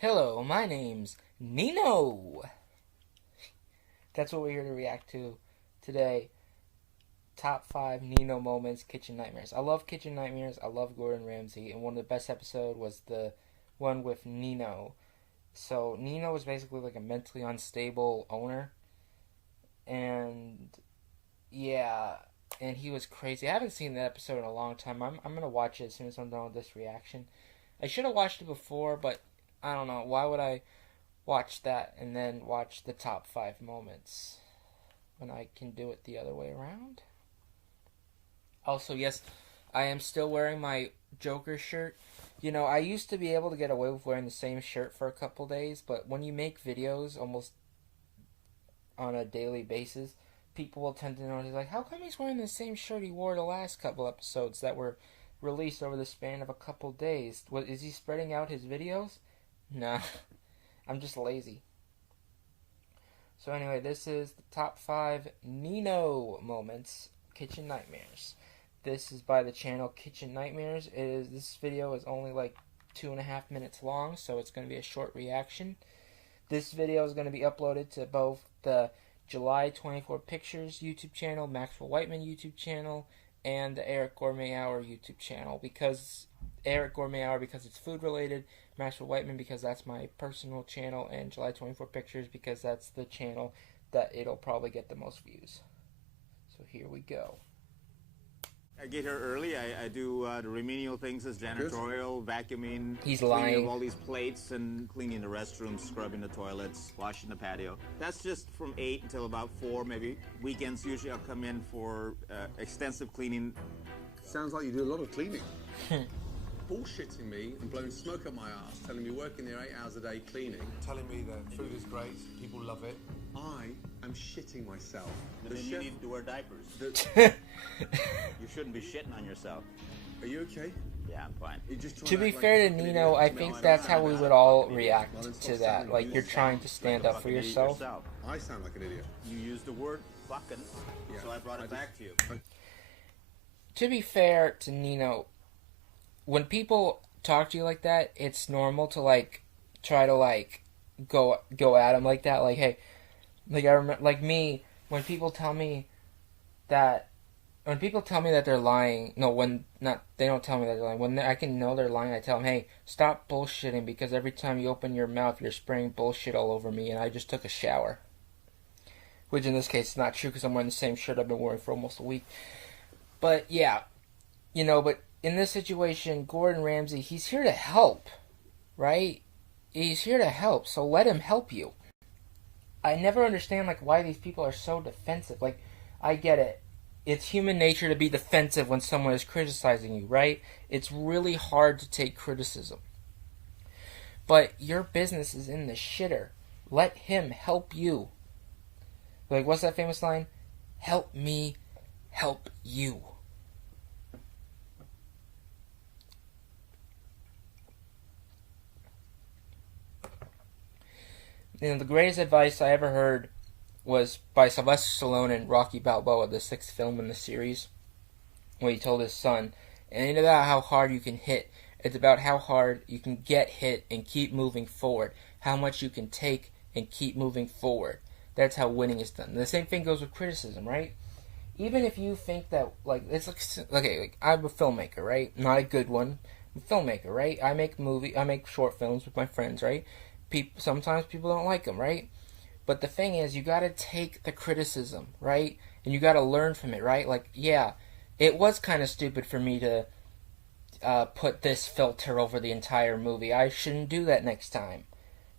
Hello, my name's Nino. That's what we're here to react to today. Top 5 Nino moments, kitchen nightmares. I love kitchen nightmares. I love Gordon Ramsay. And one of the best episodes was the one with Nino. So Nino was basically like a mentally unstable owner. And yeah, and he was crazy. I haven't seen that episode in a long time. I'm going to watch it as soon as I'm done with this reaction. I should have watched it before, but I don't know. Why would I watch that and then watch the top 5 moments when I can do it the other way around? Also, yes, I am still wearing my Joker shirt. You know, I used to be able to get away with wearing the same shirt for a couple days, but when you make videos almost on a daily basis, people will tend to notice, like, how come he's wearing the same shirt he wore the last couple episodes that were released over the span of a couple days? What, is he spreading out his videos? Nah, I'm just lazy. So anyway, this is the top 5 Nino moments, kitchen nightmares. This is by the channel Kitchen Nightmares. This video is only like 2.5 minutes long, so it's going to be a short reaction. This video is going to be uploaded to both the July 24 Pictures YouTube channel, Maxwell Whiteman YouTube channel, and the Eric Gourmet Hour YouTube channel. Because Eric Gourmet Hour because it's food related, Maxwell Whiteman because that's my personal channel, and July 24 Pictures because that's the channel that it'll probably get the most views. So here we go. I get here early. I do the remedial things as janitorial, vacuuming, He's cleaning lying. of all these plates and cleaning the restrooms, scrubbing the toilets, washing the patio. That's just from 8 until about 4, maybe. Weekends usually I'll come in for extensive cleaning. Sounds like you do a lot of cleaning. Bullshitting me and blowing smoke up my ass, telling me working there 8 hours a day cleaning. Telling me that food is great, people love it. I am shitting myself. And then you need to wear diapers. You shouldn't be shitting on yourself. Are you okay? Yeah, I'm fine. To be fair to Nino, I think that's how we would all react to that. Like, you're trying to stand up for yourself. I sound like an idiot. You used the word fucking, so I brought it back to you. To be fair to Nino, when people talk to you like that, it's normal to like try to like go at them like that. Like, hey, like I remember, like me, when people tell me that they're lying. No, they don't tell me that they're lying. When I can know they're lying, I tell them, hey, stop bullshitting, because every time you open your mouth, you're spraying bullshit all over me, and I just took a shower. Which in this case is not true, because I'm wearing the same shirt I've been wearing for almost a week. But yeah, you know, but in this situation, Gordon Ramsay, he's here to help, right? He's here to help, so let him help you. I never understand, like, why these people are so defensive. Like, I get it. It's human nature to be defensive when someone is criticizing you, right? It's really hard to take criticism. But your business is in the shitter. Let him help you. Like, what's that famous line? Help me help you. You know, the greatest advice I ever heard was by Sylvester Stallone in Rocky Balboa, the 6th film in the series, where he told his son, it ain't about how hard you can hit, it's about how hard you can get hit and keep moving forward, how much you can take and keep moving forward. That's how winning is done. The same thing goes with criticism, right? Even if you think that, like, it's like, okay, like, I'm a filmmaker, right? Not a good one. I'm a filmmaker, right? I make short films with my friends, right? Sometimes people don't like them, right? But the thing is, you gotta take the criticism, right? And you gotta learn from it, right? Like, yeah, it was kind of stupid for me to put this filter over the entire movie. I shouldn't do that next time,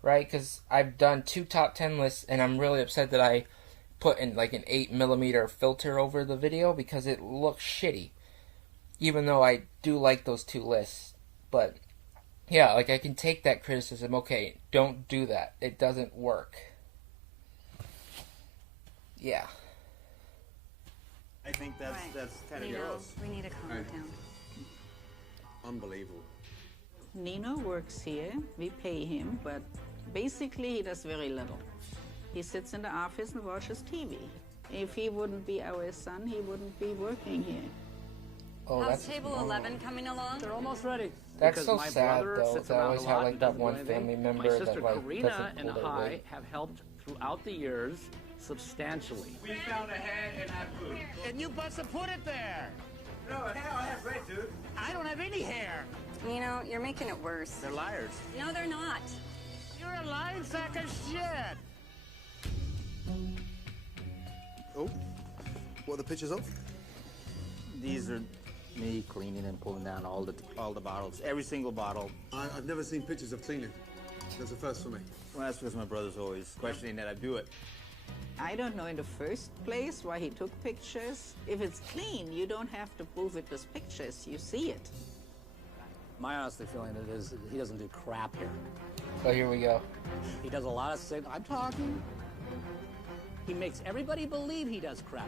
right? Because I've done 2 top 10 lists, and I'm really upset that I put in like an 8mm filter over the video because it looks shitty. Even though I do like those 2 lists. But yeah, like, I can take that criticism. Okay, don't do that. It doesn't work. Yeah. I think that's kind of Nino, gross. we need to calm it down. Unbelievable. Nino works here, we pay him, but basically he does very little. He sits in the office and watches TV. If he wouldn't be our son, he wouldn't be working here. Oh, How's that's table 11 coming along? They're almost ready. That's because so my sad, brother though. sits They around always a have lot like and that doesn't do one anything. family My member that sister like Karina doesn't and pull their I weight. have helped throughout the years substantially. We found a head in that food. And you must've put it there. No, hell, I have red, dude. I don't have any hair. Nino, you're making it worse. They're liars. No, they're not. You're a lying sack of shit. Oh, what are the pictures of? These are me cleaning and pulling down all the bottles, every single bottle. I've never seen pictures of cleaning. That's a first for me. Well, that's because my brother's always questioning that I do it. I don't know in the first place why he took pictures. If it's clean, you don't have to prove it with pictures. You see it. My honest feeling it is he doesn't do crap here. So here we go. He does a lot of saying, I'm talking. He makes everybody believe he does crap.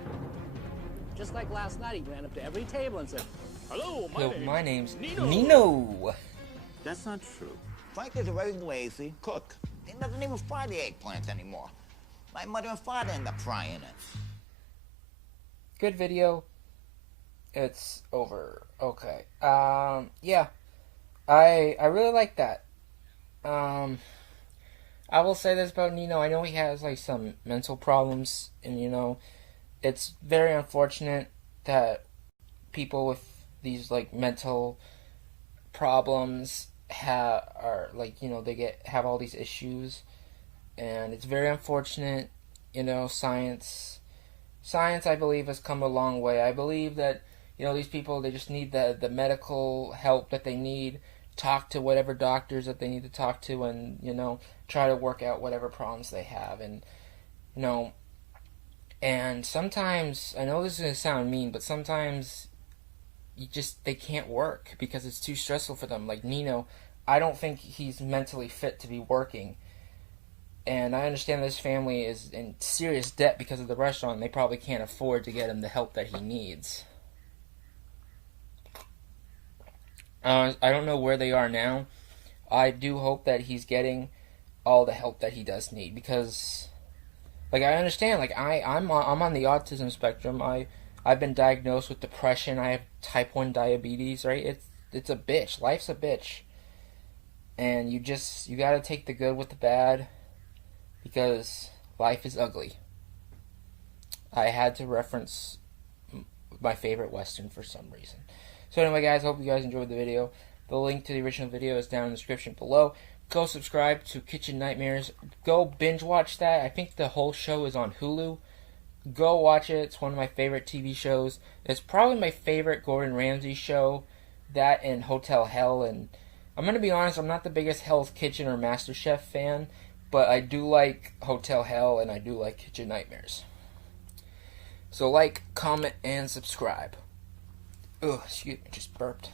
Just like last night, he ran up to every table and said, hello, My name's Nino. Nino. That's not true. Frank is a very lazy cook. He doesn't even fry the eggplant anymore. My mother and father end up frying it. Good video. It's over. Okay. Yeah. I really like that. I will say this about Nino. I know he has like some mental problems, and you know, it's very unfortunate that people with these like mental problems have all these issues, and it's very unfortunate. You know, science I believe has come a long way. I believe that, you know, these people, they just need the medical help that they need, talk to whatever doctors that they need to talk to, and, you know, try to work out whatever problems they have. And, you know, and sometimes, I know this is going to sound mean, but sometimes they can't work because it's too stressful for them. Like Nino, I don't think he's mentally fit to be working. And I understand this family is in serious debt because of the restaurant, and they probably can't afford to get him the help that he needs. I don't know where they are now. I do hope that he's getting all the help that he does need, because, like, I understand, like, I'm on the autism spectrum. I've been diagnosed with depression. I have type 1 diabetes, right? It's a bitch. Life's a bitch. And you gotta take the good with the bad, because life is ugly. I had to reference my favorite Western for some reason. So anyway, guys, hope you guys enjoyed the video. The link to the original video is down in the description below. Go subscribe to Kitchen Nightmares. Go binge watch that. I think the whole show is on Hulu. Go watch it. It's one of my favorite TV shows. It's probably my favorite Gordon Ramsay show. That and Hotel Hell. And I'm going to be honest, I'm not the biggest Hell's Kitchen or MasterChef fan, but I do like Hotel Hell, and I do like Kitchen Nightmares. So like, comment, and subscribe. Ugh, excuse me, just burped.